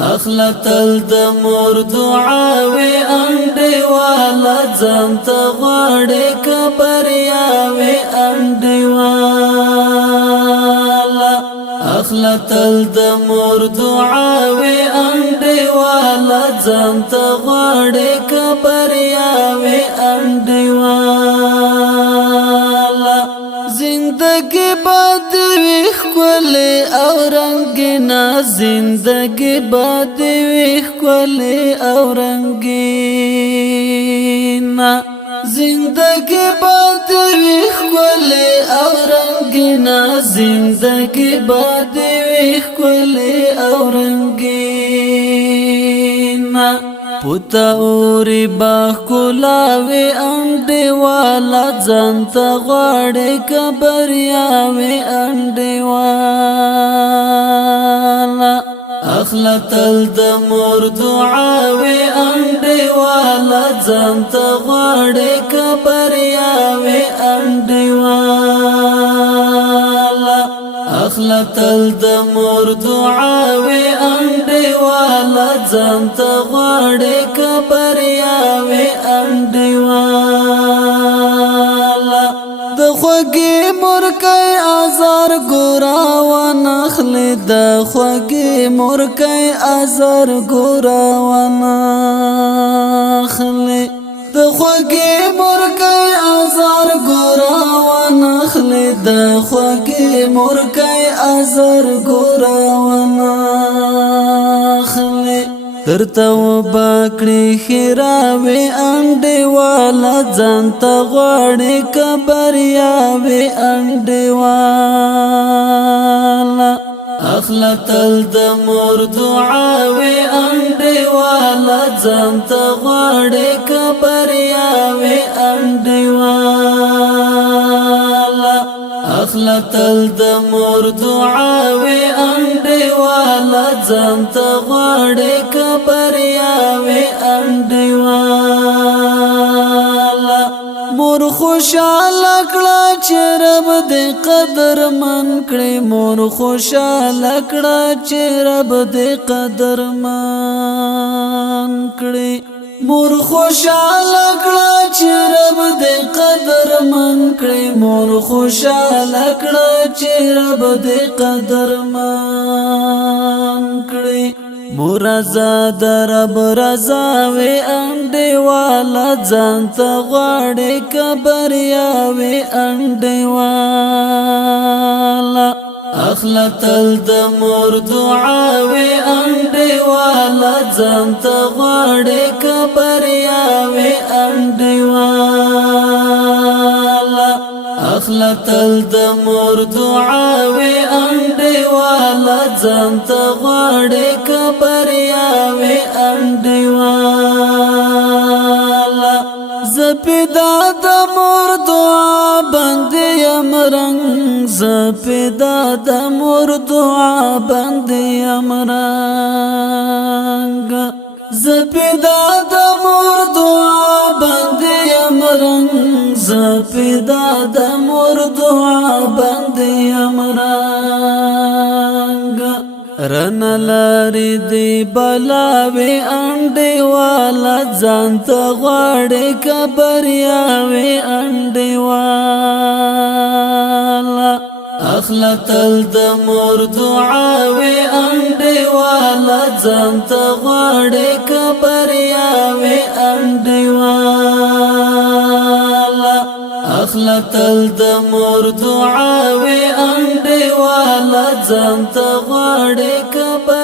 اخلتل د مور دعاوي انډي والا ځانت غواړي کبرياوي انډي والا اخلتل د مور دعاوي انډي والا ځانت غواړي کبرياوي انډي والا زندگی باد ویخ کولی او رنگینا زندگی باد ویخ کولی او رنگینا زندگی باد ویخ کولی او رنگینا زندگی باد ویخ کولی او رنگینا پوتا اوری باخ کولاوی انډي والا ځانت غواړي کبرياوي انډي والا اخلتل د مور دعاوي انډي والا ځانت غواړي کبرياوي انډي والا اخلتل د مور دعاوي انډي والا ځانت غواړي کبرياوي انډي والا د خوږې مورکۍ ازار ګورا ونخلي د خوږې مورکۍ ازار ګورا ونخلي د خوږې مورکۍ ازار ګورا ونخلي د خوږې مورکۍ ازار ګورا ونخلي درته وبکړي خیراوي انډي والا ځانت غواړي کبرياوي انډي والا اخلتل د مور دعاوي انډي والا ځانت غواړي کبرياوي انډي والا اخلتل د مور دعاوي انډي والا ځانت غواړي کبرياوي انډي والا مور خوشاله کړه چې رب دې قدر من کړي مور خوشاله کړه چې رب دې قدر من کړي مور خوشاله کړه چې رب دې قدر من کړي مور خوشاله کړه چې رب دې قدر من کړي مور آزاد رب رضا وي انډي والا ځانت غواړي کبرياوي انډي والا اخلتل د مور دعاوي انډي والا ځانت غواړي کبرياوي انډي والا اخلتل د مور دعاوي انډي والا ځانت غواړي کبرياوي انډي والا زپیدا د مور دعا باندې امرنګ زپیدا د مور دعا باندې امرنګ زپیدا د مور دعا باندې امرنګ زپیدا د مور دعا باندې امرنګ رن لاري دی بلاوي انډي والا ځانت غواړي کبرياوي انډي والا اخلتل د مور دعاوي انډي والا ځانت غواړي کبرياوي انډي والا اخلتل د مور دعاوي انډي والا ځانت غواړي کبرياوي